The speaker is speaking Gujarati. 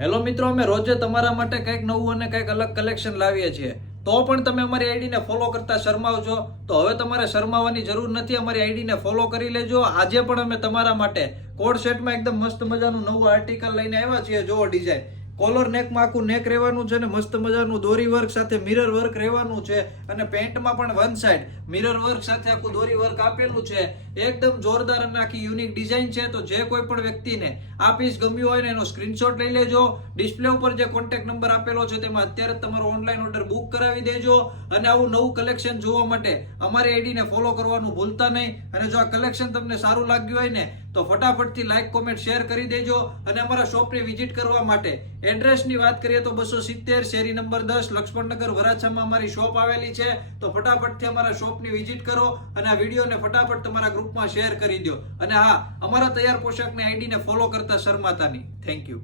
હેલો મિત્રો, અમે રોજે તમારા માટે કંઈક નવું અને કંઈક અલગ કલેક્શન લાવીએ છીએ. તો પણ તમે અમારી આઈડીને ફોલો કરતા શરમાવ છો, તો હવે તમારે શરમાવાની જરૂર નથી. અમારી આઈડીને ફોલો કરી લેજો. આજે પણ અમે તમારા માટે કોડ સેટમાં એકદમ મસ્ત મજાનું નવું આર્ટિકલ લઈને આવ્યા છીએ. જોવો ડિઝાઇન, કોલર નેકમાં આખું નેક રહેવાનું છે ને મસ્ત મજાનું દોરી વર્ક સાથે મિરર વર્ક રહેવાનું છે. અને પેન્ટમાં પણ વન સાઈડ મિરર વર્ક સાથે આખું દોરી વર્ક આપેલું છે. એકદમ જોરદાર અને આખી યુનિક ડિઝાઇન છે. તો જે કોઈ પણ વ્યક્તિને આ પીસ ગમ્યું હોય ને એનો સ્ક્રીનશોટ લઈ લેજો. ડિસ્પ્લે ઉપર જે કોન્ટેક્ટ નંબર આપેલો છે તેમાં અત્યારે તમારો ઓનલાઈન ઓર્ડર બુક કરાવી દેજો. અને આવું નવું કલેક્શન જોવા માટે અમારી આઈડીને ફોલો કરવાનું ભૂલતા નહીં. અને જો આ કલેક્શન તમને સારું લાગ્યું હોય ને તો ફટાફટથી લાઈક, કોમેન્ટ, શેર કરી દેજો. અને અમારા શોપની વિઝિટ કરવા માટે એડ્રેસની વાત કરીએ તો 270 શેરી નંબર 10 લક્ષ્મણનગર વરાછામાં અમારી શોપ આવેલી છે. તો ફટાફટથી અમારા શોપની વિઝિટ કરો અને આ વિડીયોને ફટાફટ તમારા ગ્રુપમાં શેર કરી દો. અને હા, અમારા તૈયાર પોશાકની આઈડીને ફોલો કરતા શરમાતા નહીં. Thank you.